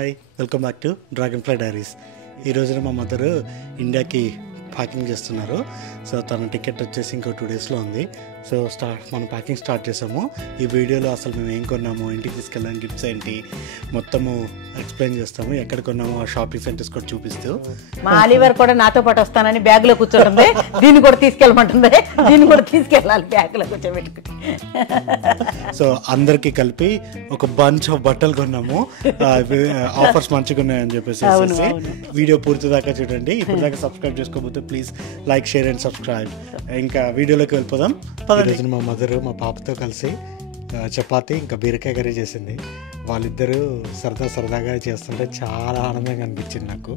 Hi welcome back to dragon fly diaries. ఈ రోజున మా మదర్ ఇండియాకి ప్యాకింగ్ చేస్తున్నారు. సో తన టికెట్ వచ్చేసి ఇంకో 2 డేస్లో ఉంది. సో మనం ప్యాకింగ్ స్టార్ట్ చేసాము. ఈ వీడియోలో అసలు మేము ఏం కొన్నాము, ఇంటికి తీసుకెళ్ళాము, గిఫ్ట్స్ ఏంటి మొత్తము ఎక్స్ప్లెయిన్ చేస్తాము. ఎక్కడ కొన్నాము ఆ షాపింగ్ సెంటర్స్ కూడా చూపిస్తూ. మా ఆలివర్ కూడా నాతో పాటు వస్తానని బ్యాగ్ లో కూర్చోండి, దీన్ని కూడా తీసుకెళ్ళమంటుంది, దీన్ని కూడా తీసుకెళ్ళాలి బ్యాగ్ లో కూర్చోబెట్టుకుని. సో అందరికి కలిపి ఒక బంచ్ ఆఫ్ బట్టలు కొన్నాము. ఆఫర్స్ మంచిగా ఉన్నాయని చెప్పేసి వీడియో పూర్తి దాకా చూడండి. ఇప్పుడు దాకా సబ్స్క్రైబ్ చేసుకోకపోతే please like, share and subscribe. ఇంకా వీడియోలోకి వెళ్ళిపోదాం. ఈరోజు మా మదర్ మా పాపతో కలిసి చపాతి ఇంకా బీరకాయ కర్రీ చేసింది. వాళ్ళిద్దరూ సరదాగా చేస్తుంటే చాలా ఆనందంగా అనిపించింది నాకు.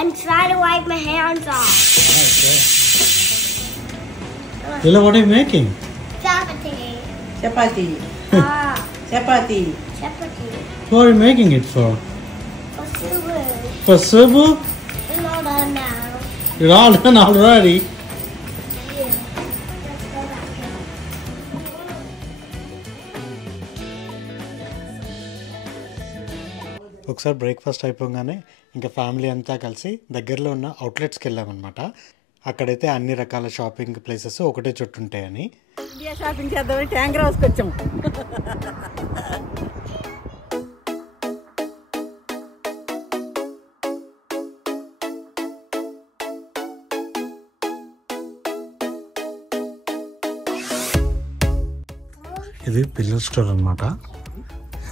I'm trying to wipe my hands off. Lila, what are you making? Chapati. Chapati. What are you making it for? For Subu. For Subu? It's all done now. You're all done already. Yeah. Let's go back here. ఒకసారి breakfast అయిపోగానే ఇంకా family అంతా కలిసి దగ్గరలో ఉన్న అవుట్లెట్స్కి వెళ్ళామన్నమాట. అక్కడైతే అన్ని రకాల షాపింగ్ ప్లేసెస్ ఒకటే చోటు ఉంటాయని ఇండియా షాపింగ్ చేద్దామని ట్యాంక్ హౌస్కి వచ్చాము. ఇది పిల్లల స్టోర్ అనమాట.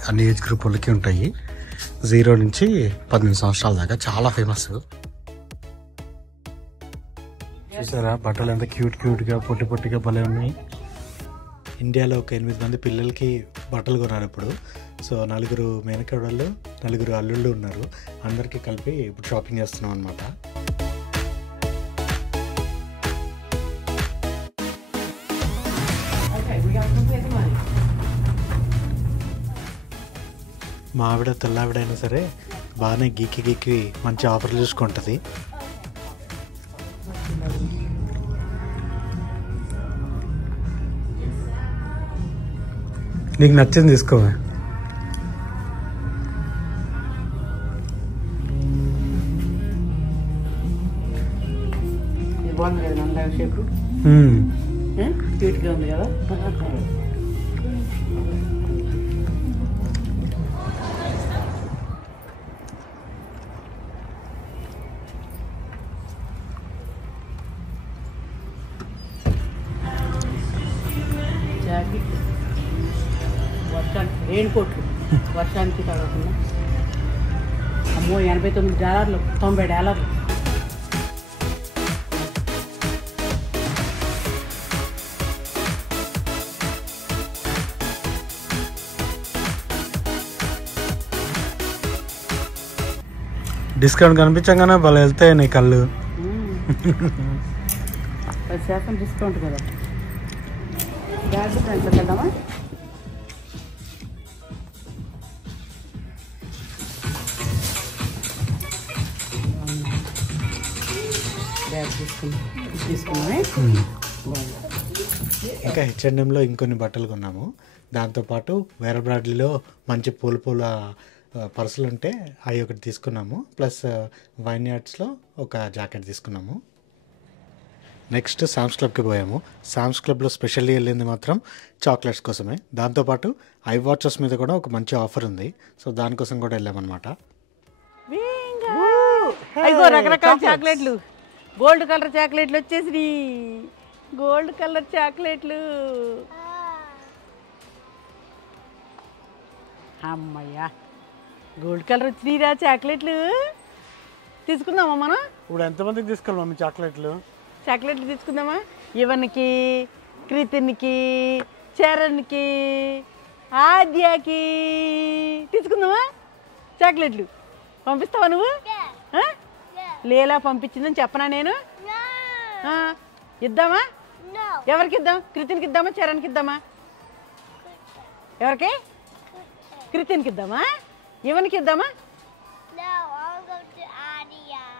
అన్ని ఏజ్ గ్రూప్ వాళ్ళకి ఉంటాయి. 0 నుంచి 18 సంవత్సరాల దాకా. చాలా ఫేమస్. చూసారా బట్టలు ఎంత క్యూట్గా పొట్టిగా భలే ఉన్నాయి. ఇండియాలో ఒక 8 మంది పిల్లలకి బట్టలు కొన్నారు ఇప్పుడు. సో 4 మేనకోడళ్ళు, 4 అల్లుళ్ళు ఉన్నారు. అందరికీ కలిపి ఇప్పుడు షాపింగ్ చేస్తున్నాం అనమాట. మా ఆవిడ తెల్లావిడైనా సరే బాగానే గీకి మంచి ఆఫర్లు చూసుకుంటుంది. నీకు నచ్చింది తీసుకోవా. బాగుంది కదా నల్ల షేప్, క్యూట్గా ఉంది కదా. జాకెట్, వర్షానికి రెయిన్ కోట్లు, వర్షానికి తడవకుండా. అమ్మో $89, $90. డిస్కౌంట్ కనిపించగానే వాళ్ళు వెళ్తాయి నీ కళ్ళు. 10% డిస్కౌంట్ కదా. బ్యాగ్ ఫ్రెండ్స్కి వెళ్దామా? బ్యాగ్ తీసుకున్నామే. ఇంకా H&Mలో ఇంకొన్ని బట్టలు కొన్నాము. దాంతోపాటు వేరే బ్రాడ్లీలో మంచి పూల పర్సులు ఉంటే అవి ఒకటి తీసుకున్నాము. ప్లస్ వైన్ యార్డ్స్లో ఒక జాకెట్ తీసుకున్నాము. నెక్స్ట్ సామ్స్ క్లబ్కి పోయాము. సామ్స్ క్లబ్లో స్పెషల్లీ వెళ్ళింది మాత్రం చాక్లెట్స్ కోసమే. దాంతోపాటు ఐ వాచెస్ మీద కూడా ఒక మంచి ఆఫర్ ఉంది. సో దానికోసం కూడా వెళ్ళామన్నమాట. అయ్యో రకరకాల చాక్లెట్లు, గోల్డ్ కలర్ చాక్లెట్లు వచ్చేసి, గోల్డ్ కలర్ చాక్లెట్లు. అమ్మయ్యా, గోల్డ్ కలర్ వచ్చినాయిరా చాక్లెట్లు. తీసుకుందామా మనం? ఇప్పుడు ఎంతమందికి తీసుకోవాలి మమ్మీ చాక్లెట్లు? చాక్లెట్లు తీసుకుందామా? ఇవన్కి, కృతిన్కి, చరణ్కి, ఆద్యాకి తీసుకుందామా చాక్లెట్లు? పంపిస్తావా నువ్వు? లేలా పంపించిందని చెప్పనా నేను? ఇద్దామా? ఎవరికి ఇద్దాం? కృతిన్కి ఇద్దామా, చరణ్కి ఇద్దామా? ఎవరికి? కృతిన్కి ఇద్దామా? ఇవన్కి ఇద్దామా?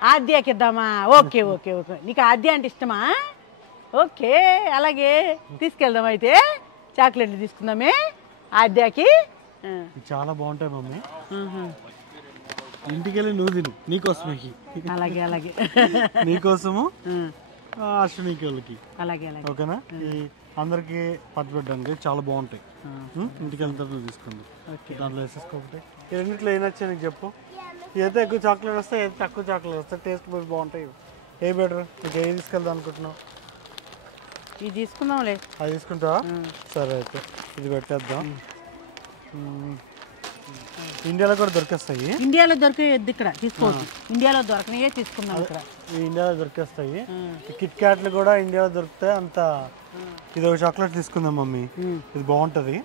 ఆద్యాకి ఇద్దామా? ఓకే. నీకు ఆద్య అంటే ఇష్టమా? ఓకే, అలాగే తీసుకెళ్దాం. అయితే చాక్లెట్లు తీసుకుందామే ఆద్యాకి. చాలా బాగుంటాయి మమ్మీ. ఇంటికి వెళ్ళి నువ్వు తిను, నీకోసమే. అలాగే అలాగే నీకోసము అశ్వినికి వాళ్ళకి. అలాగే అలాగే ఓకేనా? ఈ అందరికి పట్టుబెట్టడానికి చాలా బాగుంటాయి. ఇంటికి వెళ్తే నువ్వు తీసుకుంది. దాంట్లో వేసేసుకోకపోతే ఈ రెండిట్లో ఏం నచ్చాయి నీకు చెప్పు. ఏదైతే ఎక్కువ చాక్లెట్ వస్తాయి, ఏదైతే తక్కువ చాక్లెట్ వస్తాయి, టేస్ట్ బట్టి బాగుంటాయి. ఏ బెటర్? నీకు ఏ తీసుకెళ్దాం అనుకుంటున్నావు? ఇది తీసుకుందాంలే. అది తీసుకుంటావా? సరే అయితే ఇది పెట్టేద్దాం. ఇండియాలో కూడా దొరికేస్తాయి. ఇండియాలో దొరికేది ఇక్కడ తీసుకోవచ్చు. ఇండియాలో దొరకనియే తీసుకుందాం ఇక్కడ. ఇండియాలో దొరికేస్తాయి. కిట్ క్యాట్లు కూడా ఇండియాలో దొరుకుతాయి. అంత ఇది ఒక చాక్లెట్ తీసుకుందాం మమ్మీ. ఇది బాగుంటది,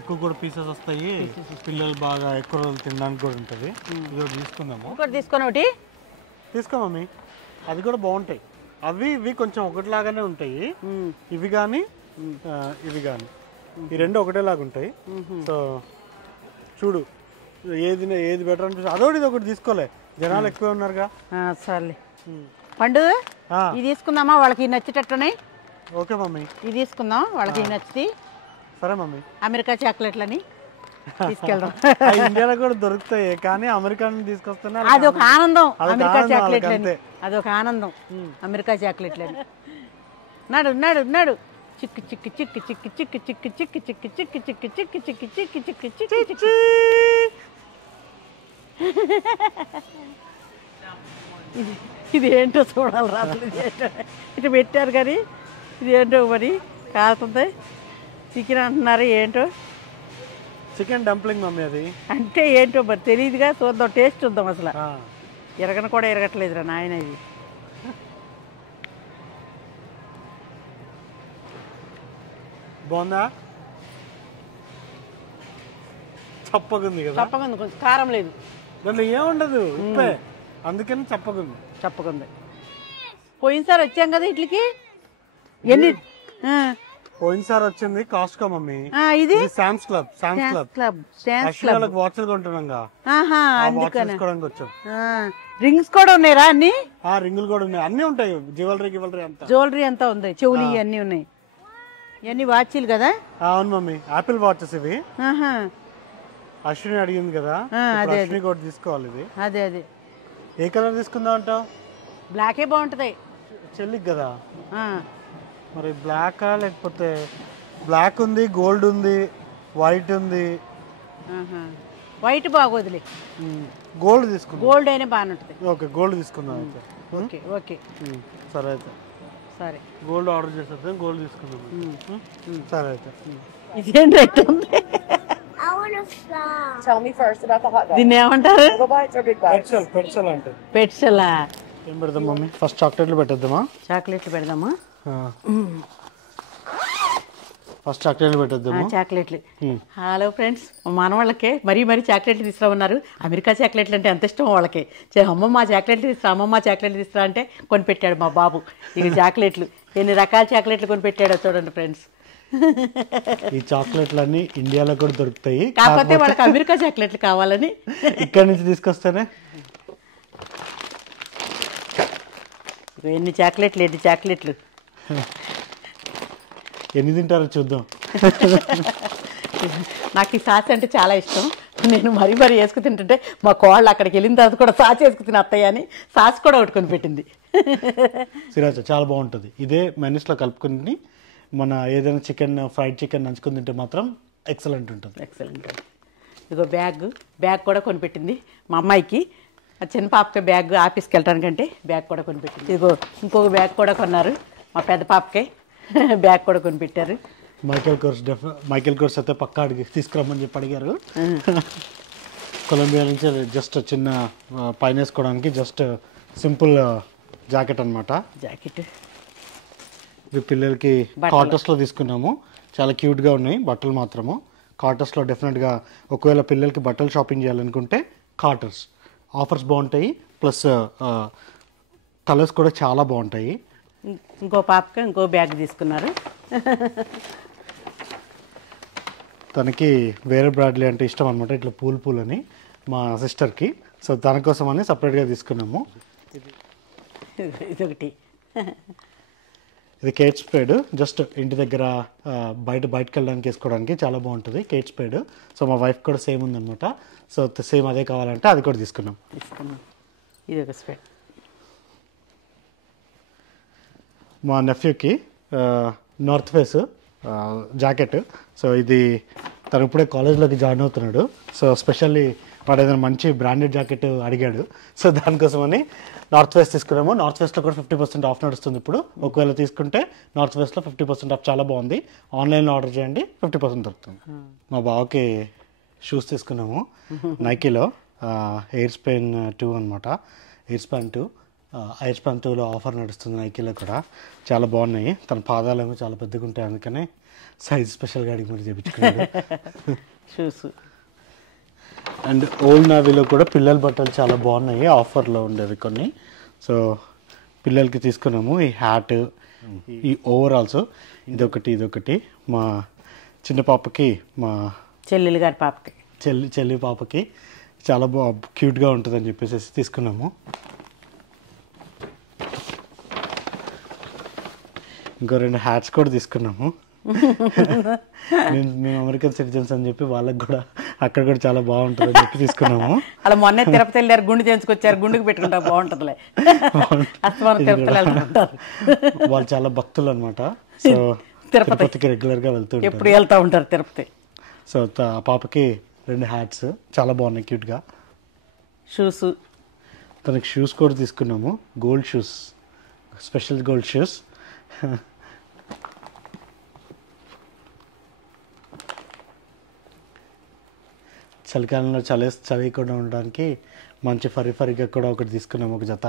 ఎక్కువ కూడా పీసెస్ వస్తాయి, పిల్లలు బాగా ఎక్కువ రోజులు తినడానికి కూడా ఉంటది. ఇది ఒకటి తీసుకుందాము. ఒకటి తీసుకొని ఒకటి తీసుకో మమ్మీ. అది కూడా బాగుంటాయి. అవి ఇవి కొంచెం ఒకటిలాగానే ఉంటాయి. ఇవి కానీ ఇవి కానీ ఈ రెండు ఒకటేలాగా ఉంటాయి. సో చూడు ఏది బెటర్ అనిపిస్తుంది. అదొకటి ఇది ఒకటి తీసుకోలే, జనాలు ఎక్కువ ఉన్నారుగా. సర్లే పండు, ఇది తీసుకుందామా? వాళ్ళకి నచ్చేటట్టున్నాయి. ఓకే మమ్మీ, ఇది తీసుకుందాం, వాళ్ళకి నచ్చుతాయి. సరే మమ్మీ. అమెరికా చాక్లెట్లని తీసుకెళ్దాం. ఇండియాలో కూడా దొరుకుతాయి కానీ అమెరికా నుంచి తీసుకొస్తున్నా అది ఒక ఆనందం. అమెరికా చాక్లెట్లని అదొక ఆనందం. అమెరికా చాక్లెట్లని. నాడు నాడు నాడు చిక్కు చిక్కు చిక్కు చిక్కు చిక్కు చిక్కు చిక్కు చిక్కు చిక్కు చిక్కు చిక్కు చిక్కు చిక్కు చిక్కు చిక్కు చిక్కు. ఇది ఏంటో చూడాలి రాత్రి. ఇటు పెట్టారు కానీ ఇది ఏంటో మరి కాలుతుంది. చికెన్ అంటున్నారు, ఏంటో చికెన్ డంప్లింగ్ మమ్మీ. అది అంటే ఏంటో మరి తెలియదుగా. చూద్దాం, టేస్ట్ చూద్దాం. అసలు ఎరగన కూడా ఎరగట్లేదురా నాయన. ఇది బాగుందా? చప్పగుంది కదా. చప్పకుంది, కొంచెం కారం లేదు దాంట్లో ఏముండదు, ఉప్పే, అందుకని చప్పగుంది. చప్పకుంది. పోయినసారి వచ్చాం కదా ఇట్లకి. ఎన్ని పోయినసారి వచ్చింది కాస్ట్కో మమ్మీ. ఇది శామ్స్ క్లబ్. వాళ్ళకి వాచ్లు కొంటున్నాగా, తీసుకోవడానికి వచ్చాం. రింగ్స్ కూడా ఉన్నాయిరా అన్ని. రింగులు కూడా ఉన్నాయి, అన్ని ఉంటాయి. జ్యువెలరీ అంతా, జ్యువెలరీ అంతా ఉంది. చెవులు అన్ని ఉన్నాయి. ఇవన్నీ వాచీలు కదా. అవును మమ్మీ, ఆపిల్ వాచెస్ ఇవి. అశ్విని అడిగింది కదా, అశ్విని కూడా తీసుకోవాలి ఇది. అదే అదే. ఏ కలర్ తీసుకుందాం అంటావు? బ్లాకే బాగుంటది చెల్లికి కదా. మరి బ్లాక్ లేకపోతే బ్లాక్ ఉంది, గోల్డ్ ఉంది, వైట్ ఉంది. వైట్ బాగోదులే, గోల్డ్ తీసుకుందాం. గోల్డ్ అయినా బాగానే ఉంటుంది. ఓకే, గోల్డ్ తీసుకుందాం అయితే. ఓకే ఓకే సరే అయితే. సరే, గోల్డ్ ఆర్డర్ చేసేద్దాం, గోల్డ్ తీసుకుందాం. సరే అయితే. ఇదేం రేట్ ఉంది? I want to fly. Tell me first about the hot dog. దీన్ని ఏమంటారు? Little bites or big bites? పెట్సల్ అంటే పెట్సలా. ఏం పెడదాం మమ్మీ? ఫస్ట్ చాక్లెట్లు పెట్టేద్దామా? చాక్లెట్లు పెడదామా? ఫస్ట్ చాక్లెట్లు పెట్టేద్దామా? చాక్లెట్లు. హలో ఫ్రెండ్స్, మా మనవాళ్ళకే మరీ చాక్లెట్లు తీసుకురామన్నారు. అమెరికా చాక్లెట్లు అంటే ఎంత ఇష్టం వాళ్ళకి. అమ్మమ్మ చాక్లెట్లు తీసుకురా, అమ్మమ్మ చాక్లెట్లు తీసుకురా అంటే కొనిపెట్టాడు మా బాబు. ఇక చాక్లెట్లు ఎన్ని రకాల చాక్లెట్లు కొనిపెట్టాడో చూడండి ఫ్రెండ్స్. ఈ చాక్లెట్లు అన్ని ఇండియాలో కూడా దొరుకుతాయి, కాకపోతే వాళ్ళకి అమెరికా చాక్లెట్లు కావాలని ఇక్కడ నుంచి తీసుకొస్తేనే. ఎన్ని చాక్లెట్లు, ఎన్ని చాక్లెట్లు, ఎన్ని తింటారో చూద్దాం. నాకు ఈ సాస్ అంటే చాలా ఇష్టం. నేను మరీ వేసుకు తింటుంటే మా కోళ్ళు అక్కడికి వెళ్ళిన తర్వాత కూడా సాస్ వేసుకు తిని అత్తయ్య అని సాస్ కూడా ఒకటి పెట్టింది. సిరాజ చాలా బాగుంటుంది. ఇదే మెనూస్లో కలుపుకుని మన ఏదైనా చికెన్, ఫ్రైడ్ చికెన్ నంచుకుని తింటే మాత్రం ఎక్సలెంట్ ఉంటుంది. ఎక్సలెంట్. ఇదిగో బ్యాగ్ కూడా కొనిపెట్టింది మా అమ్మాయికి. ఆ చిన్న పాపకి బ్యాగ్ ఆఫీస్కి వెళ్ళడానికంటే బ్యాగ్ కూడా కొనిపెట్టింది. ఇదిగో ఇంకొక బ్యాగ్ కూడా కొన్నారు మా పెద్ద పాపకి. బ్యాగ్ కూడా కొనిపెట్టారు. మైకేల్ కోర్స్ అయితే పక్కా అడిగి తీసుకురమ్మని చెప్పి అడిగారు. కొలంబియా నుంచి జస్ట్ చిన్న పైన వేసుకోవడానికి జస్ట్ సింపుల్ జాకెట్ అనమాట. జాకెట్ ఇవి పిల్లలకి కాటర్స్లో తీసుకున్నాము. చాలా క్యూట్గా ఉన్నాయి బట్టలు మాత్రము. కాటర్స్లో డెఫినెట్గా ఒకవేళ పిల్లలకి బట్టలు షాపింగ్ చేయాలనుకుంటే కాటర్స్ ఆఫర్స్ బాగుంటాయి, ప్లస్ కలర్స్ కూడా చాలా బాగుంటాయి. ఇంకో పాపకి ఇంకో బ్యాగ్ తీసుకున్నారు. తనకి వేరే బ్రాడ్లీ అంటే ఇష్టం అనమాట, ఇట్లా పూల్ అని మా సిస్టర్కి. సో తన కోసం అని సపరేట్గా తీసుకున్నాము. ఇదొకటి. ఇది కేట్ స్ప్రేడ్, జస్ట్ ఇంటి దగ్గర బయటకు వెళ్ళడానికి వేసుకోవడానికి చాలా బాగుంటుంది కేట్ స్ప్రేడ్. సో మా వైఫ్ కూడా సేమ్ ఉందన్నమాట. సో సేమ్ అదే కావాలంటే అది కూడా తీసుకున్నాం. ఇది ఒక స్ప్రేడ్. మా నెఫ్యూకి నార్త్ ఫేస్ జాకెట్. సో ఇది తను ఇప్పుడే కాలేజ్లోకి జాయిన్ అవుతున్నాడు. సో స్పెషల్లీ వాడు ఏదైనా మంచి బ్రాండెడ్ జాకెట్ అడిగాడు. సో దానికోసమని నార్త్ వెస్ట్ తీసుకున్నాము. నార్త్ వెస్ట్లో కూడా 50% ఆఫ్ నడుస్తుంది ఇప్పుడు. ఒకవేళ తీసుకుంటే నార్త్ వెస్ట్లో 50% ఆఫ్ చాలా బాగుంది. ఆన్లైన్లో ఆర్డర్ చేయండి, 50% దొరుకుతుంది. మా బావకి షూస్ తీసుకున్నాము నైకీలో, ఎయిర్ స్పాన్ 2 అనమాట. ఎయిర్ స్పాన్ 2, ఎయిర్ స్పాన్ 2లో ఆఫర్ నడుస్తుంది నైకీలో కూడా. చాలా బాగున్నాయి. తన పాదాలేమో చాలా పెద్దగా ఉంటాయి, అందుకనే సైజ్ స్పెషల్గా అడిగి మరి చేయించుకున్నాడు షూస్. అండ్ ఓల్డ్ నావీలో కూడా పిల్లల బట్టలు చాలా బాగున్నాయి, ఆఫర్లో ఉండేవి కొన్ని. సో పిల్లలకి తీసుకున్నాము ఈ హ్యాట్, ఈ ఓవరాల్స్. ఇదొకటి మా చిన్న పాపకి, మా చెల్లెలు గారి పాపకి, చెల్లి పాపకి చాలా క్యూట్గా ఉంటుందని చెప్పేసి తీసుకున్నాము. ఇంకో 2 హ్యాట్స్ కూడా తీసుకున్నాము. మేము అమెరికన్ సిటిజన్స్ అని చెప్పి వాళ్ళకి కూడా అక్కడ కూడా చాలా బాగుంటుంది అని చెప్పి తీసుకున్నాము. అలా మొన్నే తిరుపతి వెళ్ళారు, గుండు చేయించుకొచ్చారు. గుండుకు పెట్టుకుంటా బాగుంటుందిలే. వాళ్ళు చాలా భక్తులు అనమాట. సో తిరుపతికి రెగ్యులర్గా వెళ్తుంటారు, ఎప్పుడు వెళ్తూ ఉంటారు తిరుపతి. సో ఆ పాపకి 2 హ్యాట్స్ చాలా బాగున్నాయి క్యూట్గా. షూస్, తనకి షూస్ కూడా తీసుకున్నాము, gold shoes, special gold shoes. చలికాలంలో చలి కూడా ఉండడానికి మంచి ఫరిగా కూడా ఒకటి తీసుకున్నాము, ఒక జత.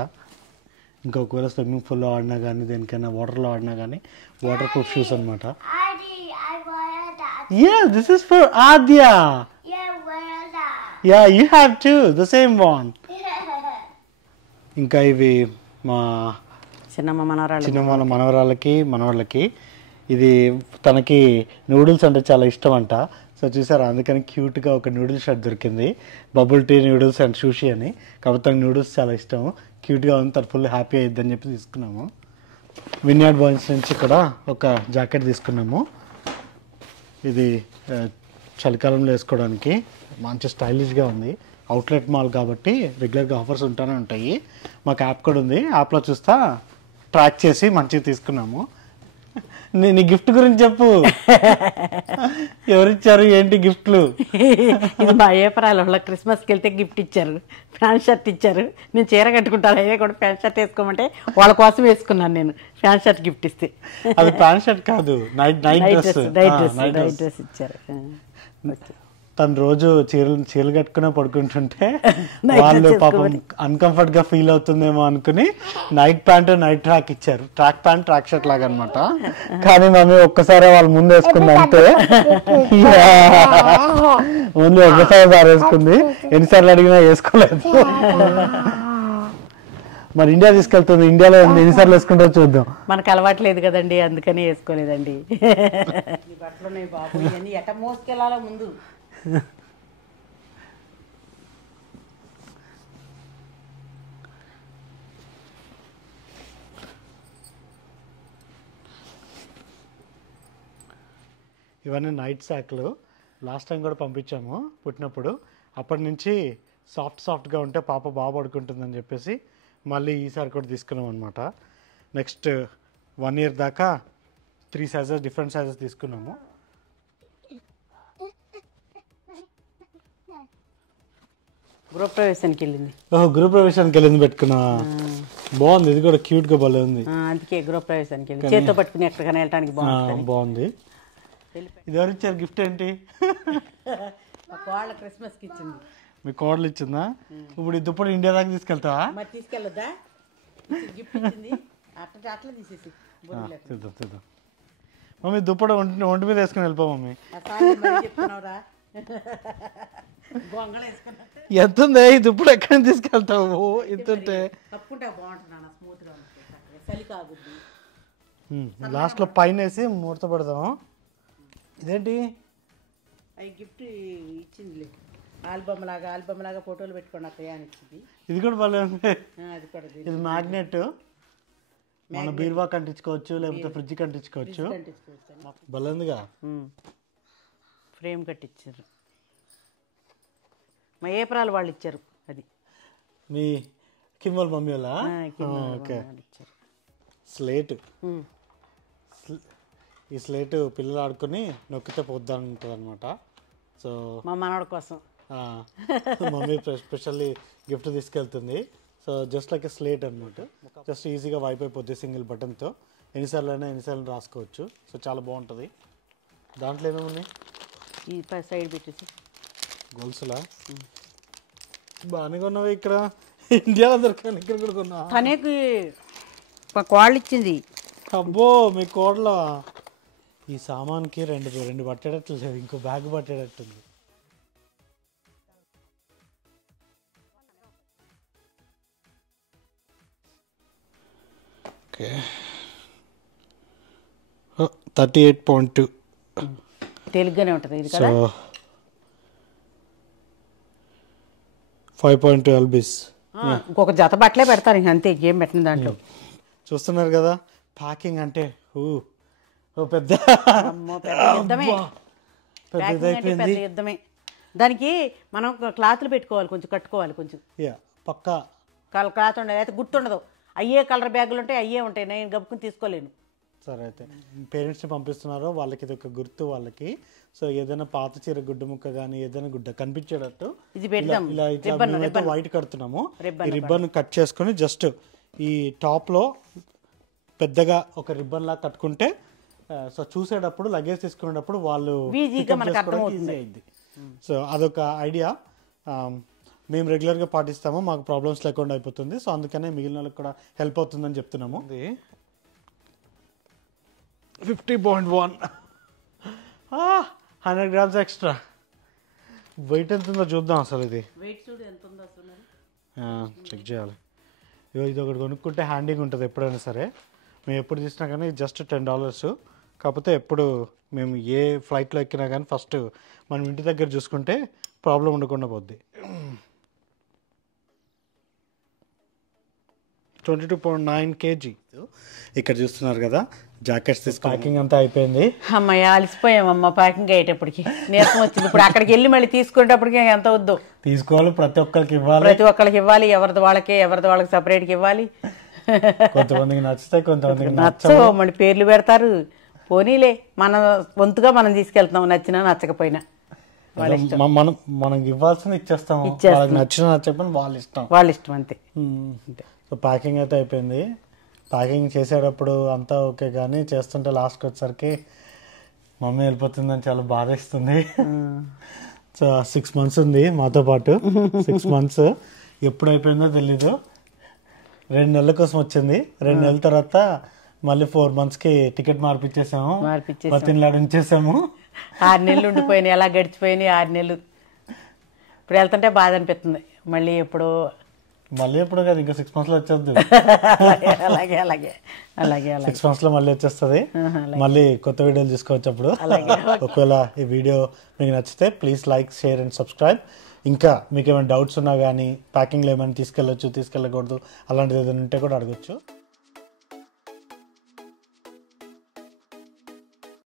ఇంకొకవేళ స్విమ్మింగ్ పూల్లో ఆడినా కానీ దేనికైనా వాటర్లో ఆడినా కానీ వాటర్ ప్రూఫ్ షూస్ అనమాట. This is for Adya. Yeah, you have too, the same one. ఇంకా ఇవి మా చిన్న మనవరాళ్ళకి ఇది తనకి నూడిల్స్ అంటే చాలా ఇష్టం అంట. సో చూసారా, అందుకని క్యూట్గా ఒక నూడిల్స్ షర్ట్ దొరికింది, bubble tea noodles and sushi అని. కాబట్టి తనకి నూడిల్స్ చాలా ఇష్టం, క్యూట్గా ఉంది, తను ఫుల్ హ్యాపీ అయిద్దని చెప్పి తీసుకున్నాము. విన్యార్డ్ బాయ్స్ నుంచి కూడా ఒక జాకెట్ తీసుకున్నాము. ఇది చలికాలంలో వేసుకోవడానికి మంచి స్టైలిష్గా ఉంది. అవుట్లెట్ మాల్ కాబట్టి రెగ్యులర్గా ఆఫర్స్ ఉంటూనే ఉంటాయి. మాకు యాప్ కూడా ఉంది, యాప్లో చూస్తా ట్రాక్ చేసి మంచిగా తీసుకున్నాము. నీ గిఫ్ట్ గురించి చెప్పు, ఎవరిచ్చారు, ఏంటి గిఫ్ట్లు? ఇది మా ఏపరాలు వాళ్ళ క్రిస్మస్కి వెళ్తే గిఫ్ట్ ఇచ్చారు, ప్యాంట్ షర్ట్ ఇచ్చారు. నేను చీర కట్టుకుంటాను, అదే కూడా ప్యాంట్ షర్ట్ వేసుకోమంటే వాళ్ళ కోసం వేసుకున్నాను నేను. ప్యాంట్ షర్ట్ గిఫ్ట్ ఇస్తే అది ప్యాంట్ షర్ట్ కాదు, నైట్ డ్రెస్ ఇచ్చారు. తను రోజు చీరలు కట్టుకునే పడుకుంటుంటే వాళ్ళు పాపం అన్కంఫర్ట్ గా ఫీల్ అవుతుందేమో అనుకుని నైట్ ప్యాంట్ నైట్ ట్రాక్ ఇచ్చారు. ట్రాక్ ప్యాంట్ ట్రాక్ షర్ట్ లాగా అనమాట. కానీ మమ్మీ ఒక్కసారి వాళ్ళ ముందు వేసుకుంది అంతే, ఓన్లీ ఒక్కసారి వేసుకుంది, ఎన్నిసార్లు అడిగినా వేసుకోలేదు. మరి ఇండియా తీసుకెళ్తుంది, ఇండియాలో ఎన్నిసార్లు వేసుకుంటారో చూద్దాం. మనకు అలవాట్లేదు కదండి, అందుకని వేసుకోలేదండి. బట్టలు ఉన్నాయి బాబు, ఇవన్నీ ఎట్ట మోసుకెళ్ళాలో ముందు. ఇవన్నీ నైట్ శాక్లు. లాస్ట్ టైం కూడా పంపించాము పుట్టినప్పుడు. అప్పటి నుంచి సాఫ్ట్గా ఉంటే పాప బాగా పడుకుంటుందని చెప్పేసి మళ్ళీ ఈసారి కూడా తీసుకున్నాం అనమాట. నెక్స్ట్ 1 year దాకా 3 సైజెస్, డిఫరెంట్ సైజెస్ తీసుకున్నాము. గృహప్రవేశానికి వెళ్ళింది. గృహప్రవేశానికి వెళ్ళింది పెట్టుకున్నా, బాగుంది. ఇది కూడా క్యూట్ గా భలే ఉంది. అందుకే గృహప్రవేశానికి వెళ్ళి చేతితో పట్టుకుని ఎక్కడికైనా వెళ్ళడానికి బాగుంది. ఇది ఎవరు ఇచ్చారు గిఫ్ట్? ఏంటి? కోళ్ళ క్రిస్మస్కి ఇచ్చింది. మీ కోడలు ఇచ్చిందా? ఇప్పుడు ఈ దుప్పటి ఇండియా దాకా తీసుకెళ్తావా? మరి తీసుకెళ్ళొద్దా? గిఫ్ట్ ఇచ్చింది, అట్లా తీసేసి చూద్దాం. మమ్మీ దుప్పటి ఒంటి మీద వేసుకుని వెళ్ళిపో మమ్మీ. చెప్తున్నావురా, ఎంత ఉంది ఈ దుప్పుడు? ఎక్కడి నుంచి తీసుకెళ్తావు? ఇంతుంటే లాస్ట్ లో పైన వేసి మూర్త పడదాం. ఇదేంటి? గిఫ్ట్ ఇచ్చింది, ఆల్బమ్ లాగా ఫోటోలు పెట్టుకోండి అత్తయ్య అని ఇచ్చింది. ఇది కూడా భలే ఉంది. ఇది మ్యాగ్నెట్. మన బీరువా కంటించుకోవచ్చు, లేకపోతే ఫ్రిడ్జ్ కంటించుకోవచ్చు. బలందిగా ఫ్రేమ్ కట్టించారు. మా ఏప్రాలు వాళ్ళు ఇచ్చారు. అది మీ కిమ్మల్ మమ్మీ వాళ్ళ. ఓకే. స్లేట్, ఈ స్లేట్ పిల్లలు ఆడుకుని నొక్కితే పోద్దాం ఉంటుంది అనమాట. సో మా మనవాడి కోసం మమ్మీ స్పెషల్లీ గిఫ్ట్ తీసుకెళ్తుంది. So just like a slate అనమాట. జస్ట్ ఈజీగా వైప్ అయిపోద్ది సింగిల్ బటన్తో. ఎన్నిసార్లు అయినా ఎన్నిసార్లు రాసుకోవచ్చు. సో చాలా బాగుంటుంది. దాంట్లో ఏమేమి ఈ సైడ్ పెట్టేసి గొలుసులా బాగానే కొన్నావు. ఇక్కడ ఇండియాలో దొరకాను, ఇక్కడ కూడా కొన్నా. తనకి కోళ్ళు ఇచ్చింది. అబ్బో మీ కోడలో ఈ సామాన్కి రెండు పట్టేటట్లు లేవు, ఇంకో బ్యాగ్ పట్టేటట్టుంది. ఓకే 38.2 తెలుగుగానే ఉంటుంది ఇది సో కదా. 5.2 LBs. ఇంకొక జత బట్టలే పెడతారు, ఇంక అంతే, ఏం పెట్టిన దాంట్లో. చూస్తున్నారు కదా ప్యాకింగ్ అంటే పెద్ద యుద్ధమే. ప్యాకింగ్ అంటే పెద్ద యుద్ధమే. దానికి మనం క్లాత్లు పెట్టుకోవాలి, కొంచెం కట్టుకోవాలి, కొంచెం పక్కా క్లాత్ ఉండదు, అయితే గుర్తుండదు. అయ్యే కలర్ బ్యాగులు ఉంటాయి, అయ్యే ఉంటాయి, నేను గబుకుని తీసుకోలేను. సరే అయితే పేరెంట్స్ని పంపిస్తున్నారో వాళ్ళకి ఇది ఒక గుర్తు వాళ్ళకి. సో ఏదైనా పాత చీర గుడ్డ ముక్క కానీ ఏదైనా గుడ్డ కనిపించేటట్టు ఇది పెడదాం. ఇలా వైట్ కడుతున్నాము. ఈ రిబ్బన్ కట్ చేసుకుని జస్ట్ ఈ టాప్లో పెద్దగా ఒక రిబ్బన్ లాగా కట్టుకుంటే సో చూసేటప్పుడు లగేజ్ తీసుకునేటప్పుడు వాళ్ళు ఈజీ అయింది. సో అదొక ఐడియా మేము రెగ్యులర్గా పాటిస్తాము, మాకు ప్రాబ్లమ్స్ లేకుండా అయిపోతుంది. సో అందుకనే మిగిలిన వాళ్ళకి కూడా హెల్ప్ అవుతుందని చెప్తున్నాము. 50.1 100 grams ఎక్స్ట్రా. వెయిట్ ఎంత ఉందో చూద్దాం. అసలు ఇది చెక్ చేయాలి. ఇది ఒకటి కొనుక్కుంటే హ్యాండింగ్ ఉంటుంది ఎప్పుడైనా సరే. మేము ఎప్పుడు తీసినా కానీ జస్ట్ $10. కాకపోతే ఎప్పుడు మేము ఏ ఫ్లైట్లో ఎక్కినా కానీ ఫస్ట్ మనం ఇంటి దగ్గర చూసుకుంటే ప్రాబ్లం ఉండకుండా పోద్ది. 22.9 kg. ఇక్కడ చూస్తున్నారు కదా జాకెట్స్ తీసుకు ప్యాకింగ్ అంతా అయిపోయింది. అమ్మాయి అలసిపోయామమ్మ ప్యాకింగ్ అయ్యేటప్పటికి, నీరసం వచ్చింది. ఇప్పుడు అక్కడికి వెళ్ళి మళ్ళీ తీసుకునేటప్పటికి ఎంత వద్దు తీసుకోవాలి, ప్రతి ఒక్కరికి ఇవ్వాలి, ఎవరిది వాళ్ళకి సపరేట్గా ఇవ్వాలి. కొంతమందికి నచ్చుతాయి, కొంతమందికి నచ్చవు, మళ్ళీ పేర్లు పెడతారు. పోనీలే, మన వంతుగా మనం తీసుకెళ్తున్నాం, నచ్చినా నచ్చకపోయినా. మనకి ఇవ్వాల్సింది ఇచ్చేస్తాం, నచ్చిన నచ్చకపోయినా వాళ్ళ ఇష్టం అంతే. సో ప్యాకింగ్ అయితే అయిపోయింది. ప్యాకింగ్ చేసేటప్పుడు అంతా ఓకే, కానీ చేస్తుంటే లాస్ట్కి వచ్చేసరికి మమ్మీ వెళ్ళిపోతుందని చాలా బాధేస్తుంది. సో 6 months ఉంది మాతో పాటు. 6 months ఎప్పుడు అయిపోయిందో తెలీదు. 2 నెలల కోసం వచ్చింది. 2 నెలల తర్వాత మళ్ళీ 4 monthsకి టికెట్ మార్పిచ్చేసాము, ఉంచేసాము. 6 నెలలు ఉండిపోయినాయి, ఎలా గడిచిపోయినాయి 6 నెలలు. ఇప్పుడు వెళ్తుంటే బాధ అనిపిస్తుంది. మళ్ళీ ఎప్పుడు కదా, ఇంకా 6 monthsలో వచ్చేద్దు. అలాగే 6 monthsలో మళ్ళీ వచ్చేస్తుంది. మళ్ళీ కొత్త వీడియోలు చూసుకోవచ్చు అప్పుడు. ఒకవేళ ఈ వీడియో మీకు నచ్చితే please like, share and subscribe. ఇంకా మీకు ఏమైనా డౌట్స్ ఉన్నా కానీ ప్యాకింగ్లో ఏమైనా తీసుకెళ్ళకూడదు అలాంటిది ఏదైనా ఉంటే కూడా అడగచ్చు.